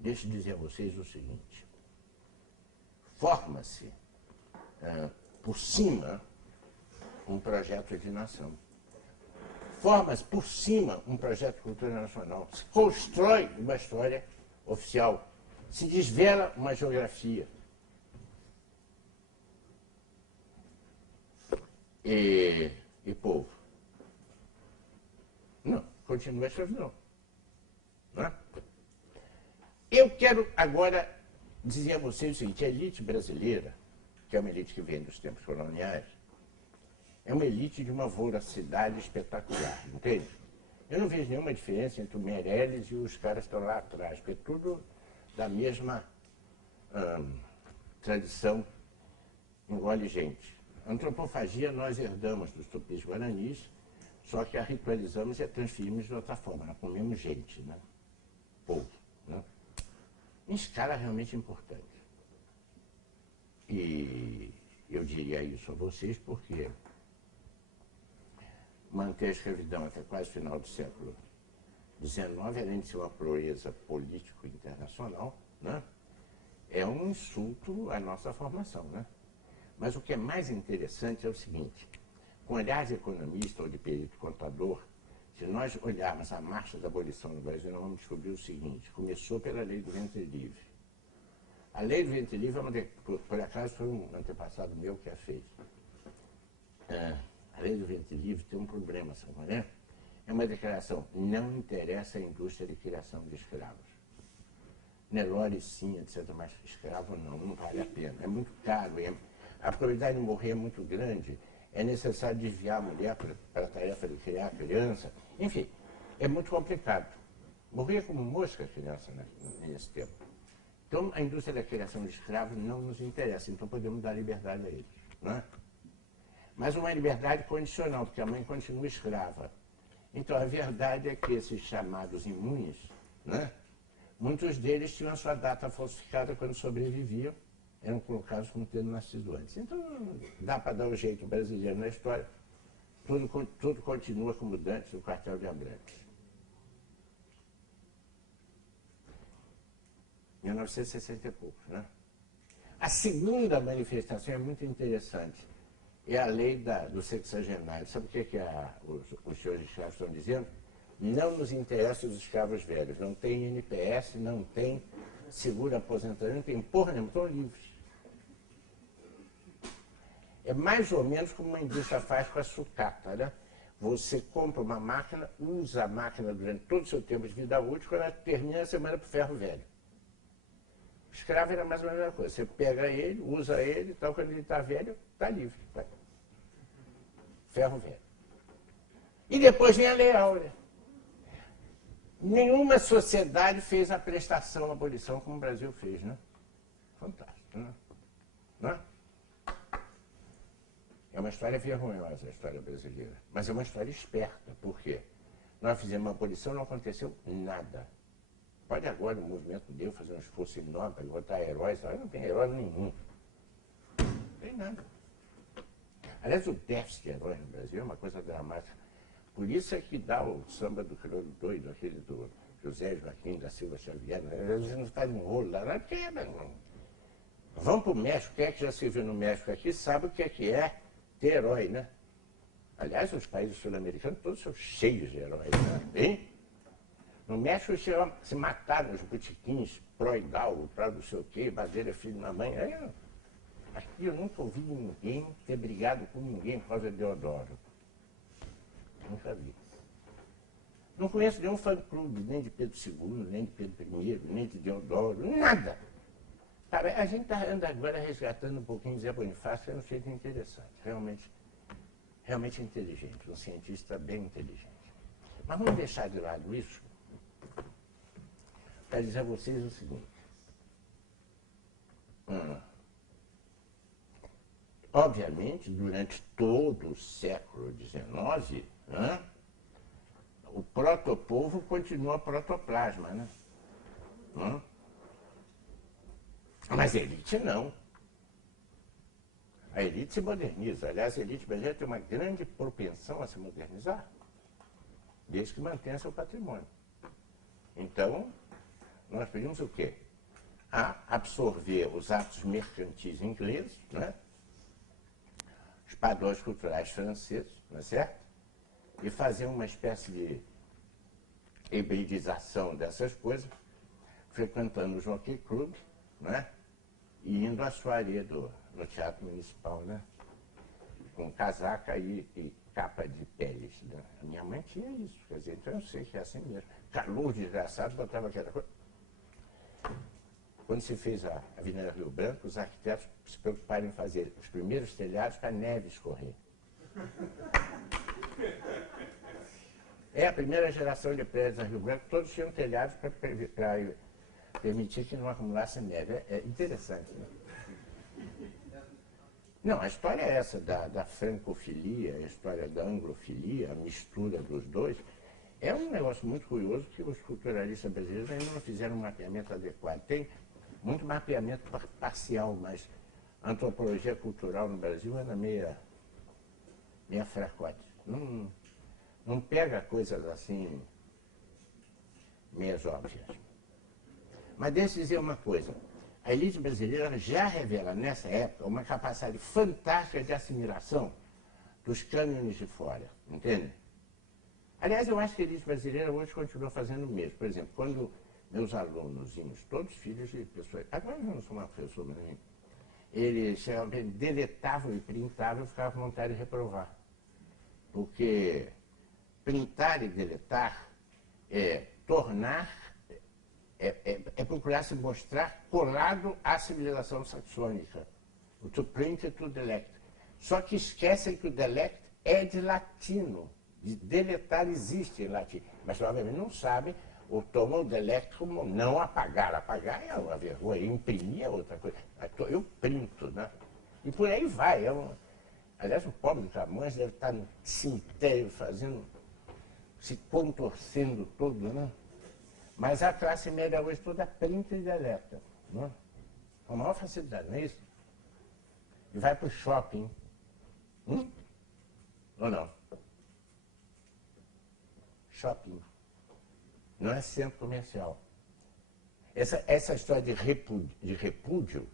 deixa eu dizer a vocês o seguinte. Forma-se, por cima, um projeto de nação. Forma-se, por cima, um projeto de cultura nacional. Se constrói uma história oficial. Se desvela uma geografia. E povo? Não, continua a escravidão. Não é? Eu quero agora dizer a vocês o seguinte, a elite brasileira, que é uma elite que vem dos tempos coloniais, é uma elite de uma voracidade espetacular, entende? Eu não vejo nenhuma diferença entre o Meirelles e os caras que estão lá atrás, porque é tudo da mesma tradição, engole gente. A antropofagia nós herdamos dos tupis guaranis, só que a ritualizamos e a transferimos de outra forma. Nós comemos gente, né? Povo, né? Em escala realmente importante. E eu diria isso a vocês porque manter a escravidão até quase o final do século XIX, além de ser uma proeza político internacional, né? É um insulto à nossa formação, né? Mas o que é mais interessante é o seguinte, com olhar de economista ou de perito contador, se nós olharmos a marcha da abolição no Brasil, nós vamos descobrir o seguinte, começou pela lei do ventre livre. A lei do ventre livre, por acaso, foi um antepassado meu que a fez. A lei do ventre livre tem um problema, sabe qual é? É uma declaração, não interessa a indústria de criação de escravos. Nelore sim, etc., mas escravo não vale a pena. É muito caro, a probabilidade de morrer é muito grande, é necessário desviar a mulher para a tarefa de criar a criança. Enfim, é muito complicado. Morrer como mosca a criança nesse tempo. Então, a indústria da criação de escravos não nos interessa, então podemos dar liberdade a eles. Não é? Mas uma liberdade condicional, porque a mãe continua escrava. Então, a verdade é que esses chamados imunes, né, muitos deles tinham a sua data falsificada quando sobreviviam, eram colocados como tendo nascido antes. Então, dá para dar o jeito brasileiro na história. Tudo continua como dantes no quartel de Abrantes. 1960 e poucos, né? A segunda manifestação é muito interessante. É a lei do sexagenário. Sabe o que os senhores escravos estão dizendo? Não nos interessam os escravos velhos. Não tem NPS, não tem seguro aposentadoria, não tem porra nenhuma, estão livres. É mais ou menos como uma indústria faz com a sucata, né? Você compra uma máquina, usa a máquina durante todo o seu tempo de vida útil, quando ela termina, você manda para o ferro velho. O escravo era mais ou menos a mesma coisa. Você pega ele, usa ele, então quando ele está velho, está livre. Vai. Ferro velho. E depois vem a Lei Áurea. Nenhuma sociedade fez a prestação à abolição como o Brasil fez, né? Fantástico, né? Não é? É uma história vergonhosa, a história brasileira. Mas é uma história esperta. Por quê? Nós fizemos uma abolição e não aconteceu nada. Pode agora o movimento deu fazer um esforço enorme para botar heróis. Não tem herói nenhum. Não tem nada. Aliás, o déficit de heróis no Brasil é uma coisa dramática. Por isso é que dá o samba do crioulo doido, aquele do José Joaquim da Silva Xavier. Eles não fazem um rolo lá, não quebra, não. Vamos para o México, quem é que já se viu no México aqui sabe o que é ter herói, né? Aliás, os países sul-americanos todos são cheios de heróis, né? Hein? No México se mataram os botiquins, pró-Hidalgo, pró não sei o quê, Bandeira, filho da mãe. Aqui eu nunca ouvi ninguém ter brigado com ninguém por causa de Deodoro. Nunca vi. Não conheço nenhum fã-clube, nem de Pedro II, nem de Pedro I, nem de Deodoro, nada. Cara, a gente anda agora resgatando um pouquinho de Zé Bonifácio, que é um jeito interessante, realmente inteligente, um cientista bem inteligente. Mas vamos deixar de lado isso para dizer a vocês o seguinte. Obviamente, durante todo o século XIX, né, o protopovo continua protoplasma, né? Mas a elite não. A elite se moderniza. Aliás, a elite brasileira tem uma grande propensão a se modernizar, desde que mantenha seu patrimônio. Então, nós pedimos o quê? A absorver os atos mercantis ingleses, né? Os padrões culturais franceses, não é certo? E fazer uma espécie de hibridização dessas coisas, frequentando o Jockey Club, né? E indo à soirée no Teatro Municipal, né? Com casaca e capa de peles. Né? A minha mãe tinha isso, quer dizer, então eu sei que é assim mesmo. Calor desgraçado, botava aquela coisa. Quando se fez a Avenida Rio Branco, os arquitetos se preocuparam em fazer os primeiros telhados para a neve escorrer. É a primeira geração de prédios da Rio Branco, todos tinham telhados para permitir que não acumulasse neve. É interessante, né? Não, a história é essa da francofilia, a história da anglofilia, a mistura dos dois. É um negócio muito curioso que os culturalistas brasileiros ainda não fizeram um mapeamento adequado. Tem muito mapeamento parcial, mas a antropologia cultural no Brasil anda meia fracote. Não pega coisas assim, meias óbvias. Mas deixa eu dizer uma coisa. A elite brasileira já revela, nessa época, uma capacidade fantástica de assimilação dos cânones de fora, entende? Aliás, eu acho que a elite brasileira hoje continua fazendo o mesmo. Por exemplo, quando meus alunos, todos filhos de pessoas, agora eu não sou uma pessoa, mas eles deletavam e printavam e ficavam com vontade de reprovar. Porque printar e deletar é tornar, é procurar se mostrar colado à civilização saxônica. O to print e to delect. Só que esquecem que o delect é de latino. De deletar existe em latim. Mas, obviamente, não sabem ou tomam o delect como não apagar. Apagar é uma vergonha, imprimir é outra coisa. Eu printo, né? E por aí vai. Aliás, o pobre do Camões deve estar no cemitério se contorcendo todo, né? Mas a classe média hoje toda printa e deleta, né? Com a maior facilidade, não é isso? E vai para o shopping. Ou não? Shopping. Não é centro comercial. Essa história de repúdio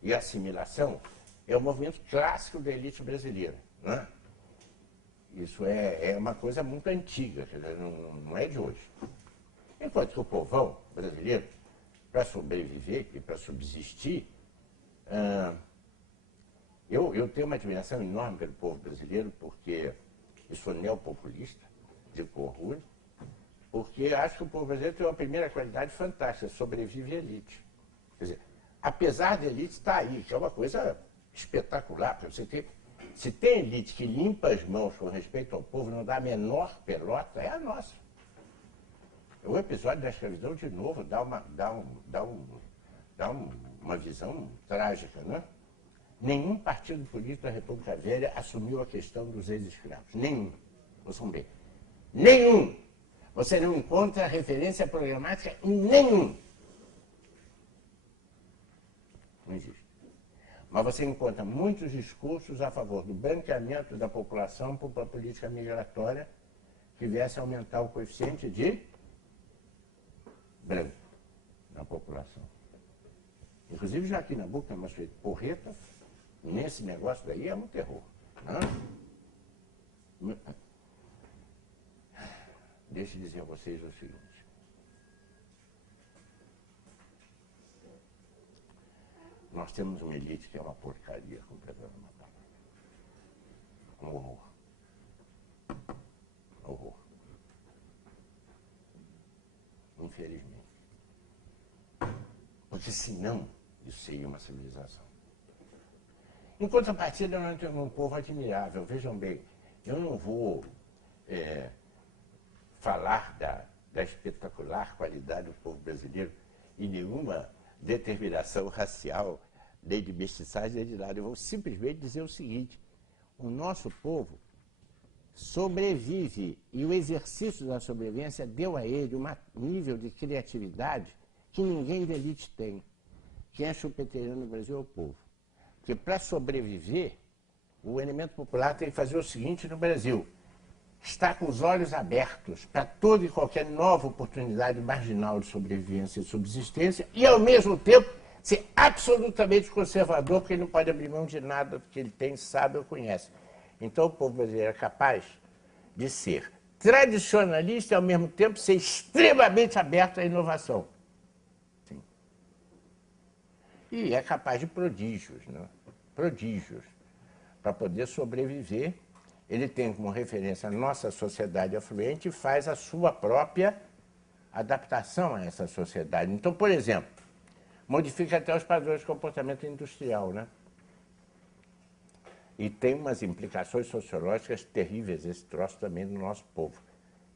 e assimilação é um movimento clássico da elite brasileira, né? Isso é uma coisa muito antiga, quer dizer, não é de hoje. Enquanto que o povão brasileiro, para sobreviver e para subsistir, eu tenho uma admiração enorme pelo povo brasileiro, porque eu sou neopopulista, de orgulho, porque acho que o povo brasileiro tem uma primeira qualidade fantástica, sobrevive a elite. Quer dizer, apesar da elite estar aí, que é uma coisa espetacular, porque se tem elite que limpa as mãos com respeito ao povo, não dá a menor pelota, é a nossa. O episódio da escravidão, de novo, dá uma visão trágica, né? Nenhum partido político da República Velha assumiu a questão dos ex-escravos. Nenhum. Ouçam bem. Nenhum. Você não encontra referência programática em nenhum. Não existe. Mas você encontra muitos discursos a favor do branqueamento da população por uma política migratória que viesse a aumentar o coeficiente de branco na população. Inclusive, já aqui na boca, mas porreta, nesse negócio daí é um terror. Deixa eu dizer a vocês o seguinte. Nós temos uma elite que é uma porcaria, completamente uma palavra. Um horror. Horror. Infelizmente. Porque senão, isso seria uma civilização. Em contrapartida, nós temos um povo admirável. Vejam bem, eu não vou falar da espetacular qualidade do povo brasileiro e nenhuma determinação racial, nem de mestiçagem, nem de nada. Eu vou simplesmente dizer o seguinte: o nosso povo sobrevive e o exercício da sobrevivência deu a ele um nível de criatividade que ninguém da elite tem. Quem é chupeteirano no Brasil é o povo. Porque para sobreviver, o elemento popular tem que fazer o seguinte no Brasil: está com os olhos abertos para toda e qualquer nova oportunidade marginal de sobrevivência e subsistência e, ao mesmo tempo, ser absolutamente conservador, porque ele não pode abrir mão de nada que ele tem, sabe ou conhece. Então, o povo brasileiro é capaz de ser tradicionalista e, ao mesmo tempo, ser extremamente aberto à inovação. Sim. E é capaz de prodígios, né? Prodígios. Para poder sobreviver, ele tem como referência a nossa sociedade afluente e faz a sua própria adaptação a essa sociedade. Então, por exemplo, modifica até os padrões de comportamento industrial, né? E tem umas implicações sociológicas terríveis, esse troço também do nosso povo.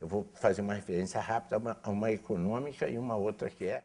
Eu vou fazer uma referência rápida a uma econômica e uma outra que é